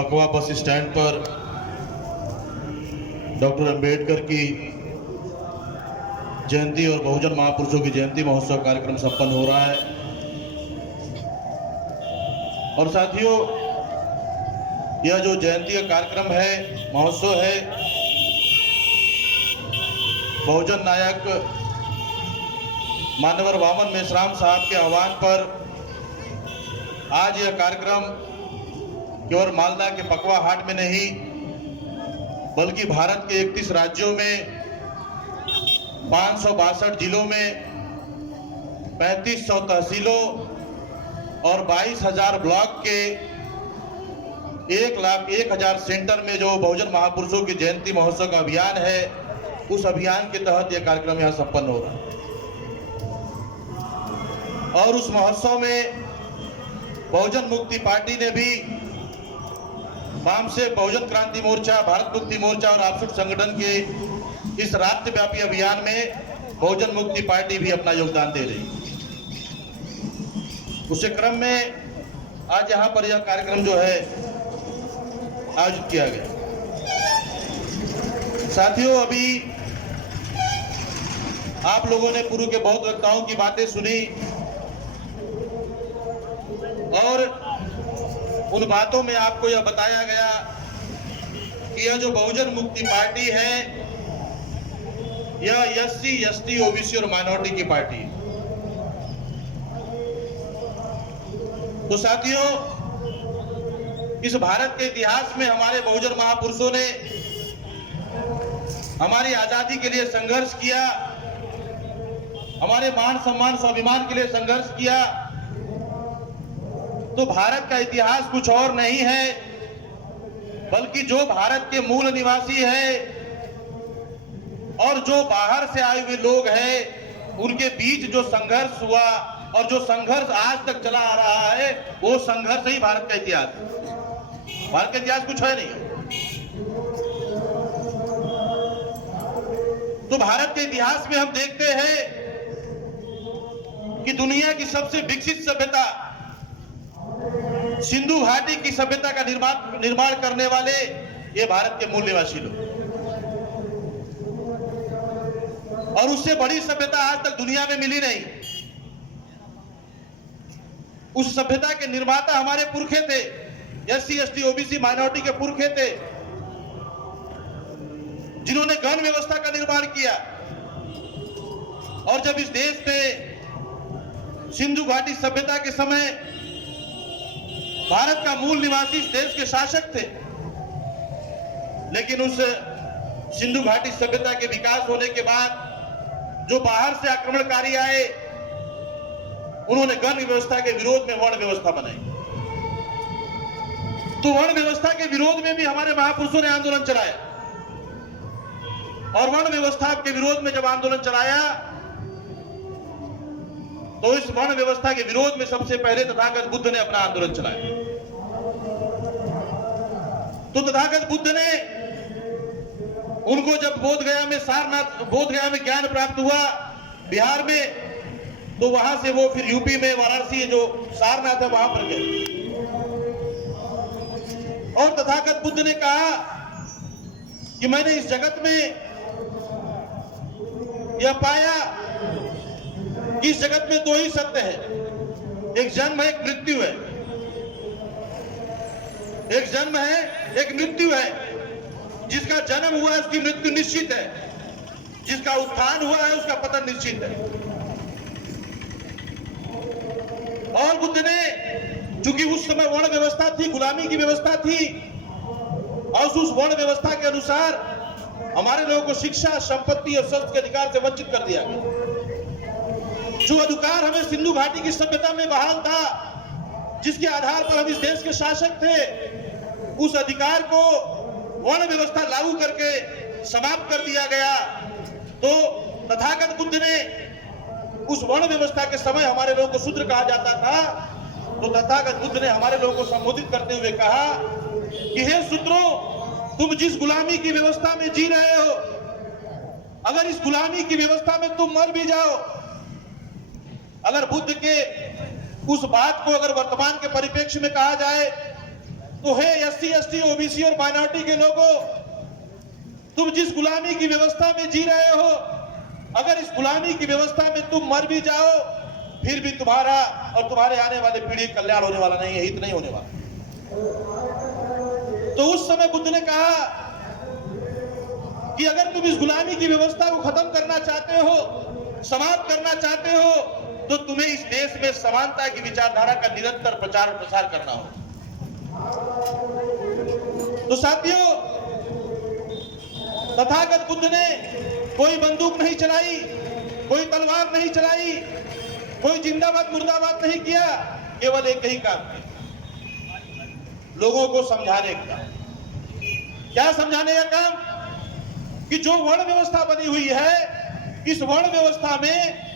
पकवा bus stand पर doctor Ambedkar की जयंती और बहुजन महापुरुषों की जयंती महोत्सव कार्यक्रम संपन्न हो रहा है। और साथियों, यह जो जयंती का कार्यक्रम है, महोत्सव है, बहुजन नायक मान्यवर वामन मेश्राम साहब के आह्वान पर आज यह कार्यक्रम केवल मालदा के पकवा हाट में नहीं बल्कि भारत के 31 राज्यों में 562 जिलों में 3500 तहसीलों और 22,000 ब्लॉक के 1,01,000 सेंटर में जो बहुजन महापुरुषों की जयंती महोत्सव का अभियान है, उस अभियान के तहत यह कार्यक्रम यहाँ संपन्न हो रहा है। और उस महोत्सव में बहुजन मुक्ति पार्टी ने भी वाम से बहुजन क्रांति मोर्चा, भारत मुक्ति मोर्चा और आपसुट संगठन के इस राष्ट्रव्यापी अभियान में बहुजन मुक्ति पार्टी भी अपना योगदान दे रही। उसी क्रम में आज यहाँ पर यह कार्यक्रम जो है आयोजित किया गया। साथियों, अभी आप लोगों ने पूर्व के बहुत वक्ताओं की बातें सुनी और उन बातों में आपको यह बताया गया कि यह जो बहुजन मुक्ति पार्टी है, यह SC, ST, OBC और माइनॉरिटी की पार्टी है। तो साथियों, इस भारत के इतिहास में हमारे बहुजन महापुरुषों ने हमारी आजादी के लिए संघर्ष किया, हमारे मान सम्मान स्वाभिमान के लिए संघर्ष किया। तो भारत का इतिहास कुछ और नहीं है बल्कि जो भारत के मूल निवासी है और जो बाहर से आए हुए लोग हैं, उनके बीच जो संघर्ष हुआ और जो संघर्ष आज तक चला आ रहा है, वो संघर्ष ही भारत का इतिहास है। भारत का इतिहास कुछ है नहीं। तो भारत के इतिहास में हम देखते हैं कि दुनिया की सबसे विकसित सभ्यता सिंधु घाटी की सभ्यता का निर्माण करने वाले ये भारत के मूल निवासी लोग, और उससे बड़ी सभ्यता आज तक दुनिया में मिली नहीं। उस सभ्यता के निर्माता हमारे पुरखे थे, SC, ST, OBC माइनॉरिटी के पुरखे थे, जिन्होंने गण व्यवस्था का निर्माण किया। और जब इस देश में सिंधु घाटी सभ्यता के समय भारत का मूल निवासी इस देश के शासक थे, लेकिन उस सिंधु घाटी सभ्यता के विकास होने के बाद जो बाहर से आक्रमणकारी आए, उन्होंने गण व्यवस्था के विरोध में वर्ण व्यवस्था बनाई। तो वर्ण व्यवस्था के विरोध में भी हमारे महापुरुषों ने आंदोलन चलाया, और वर्ण व्यवस्था के विरोध में जब आंदोलन चलाया तो इस वर्ण व्यवस्था के विरोध में सबसे पहले तथागत बुद्ध ने अपना आंदोलन चलाया। तो तथागत बुद्ध ने, उनको जब बोधगया में ज्ञान प्राप्त हुआ बिहार में, तो वहां से वो फिर यूपी में वाराणसी जो सारनाथ है वहां पर गए। और तथागत बुद्ध ने कहा कि मैंने इस जगत में यह पाया कि इस जगत में दो ही सत्य है, एक जन्म है, एक मृत्यु है। एक जन्म है, एक मृत्यु है। जिसका जन्म हुआ है उसकी मृत्यु निश्चित है, जिसका उत्थान हुआ है उसका पतन निश्चित है। और बुद्ध ने, चूंकि उस समय वर्ण व्यवस्था थी, गुलामी की व्यवस्था थी, और उस वर्ण व्यवस्था के अनुसार हमारे लोगों को शिक्षा, संपत्ति और शस्त्र के अधिकार से वंचित कर दिया गया। जो अधिकार हमें सिंधु घाटी की सभ्यता में बहाल था, जिसके आधार पर हम इस देश के शासक थे, उस अधिकार को वर्ण व्यवस्था लागू करके समाप्त कर दिया गया। तो तथागत बुद्ध ने उस वर्ण व्यवस्था के समय हमारे लोगों को शूद्र कहा जाता था, तो तथागत बुद्ध ने हमारे लोगों को संबोधित करते हुए कहा कि हे शूद्रों, तुम जिस गुलामी की व्यवस्था में जी रहे हो, अगर इस गुलामी की व्यवस्था में तुम मर भी जाओ, अगर बुद्ध के उस बात को अगर वर्तमान के परिप्रेक्ष्य में कहा जाए तो हे एससी एसटी ओबीसी और माइनॉरिटी के लोगों, तुम जिस गुलामी की व्यवस्था में जी रहे हो, अगर इस गुलामी की व्यवस्था में तुम मर भी जाओ, फिर भी तुम्हारा और तुम्हारे आने वाले पीढ़ी का कल्याण होने वाला नहीं है, हित नहीं होने वाला। तो उस समय बुद्ध ने कहा कि अगर तुम इस गुलामी की व्यवस्था को खत्म करना चाहते हो, समाप्त करना चाहते हो, तो तुम्हें इस देश में समानता की विचारधारा का निरंतर प्रचार और प्रसार करना हो। तो साथियों, तथागत बुद्ध ने कोई बंदूक नहीं चलाई, कोई तलवार नहीं चलाई, कोई जिंदाबाद मुर्दाबाद नहीं किया, केवल एक ही काम किया, लोगों को समझाने का। क्या समझाने का काम? कि जो वर्ण व्यवस्था बनी हुई है, इस वर्ण व्यवस्था में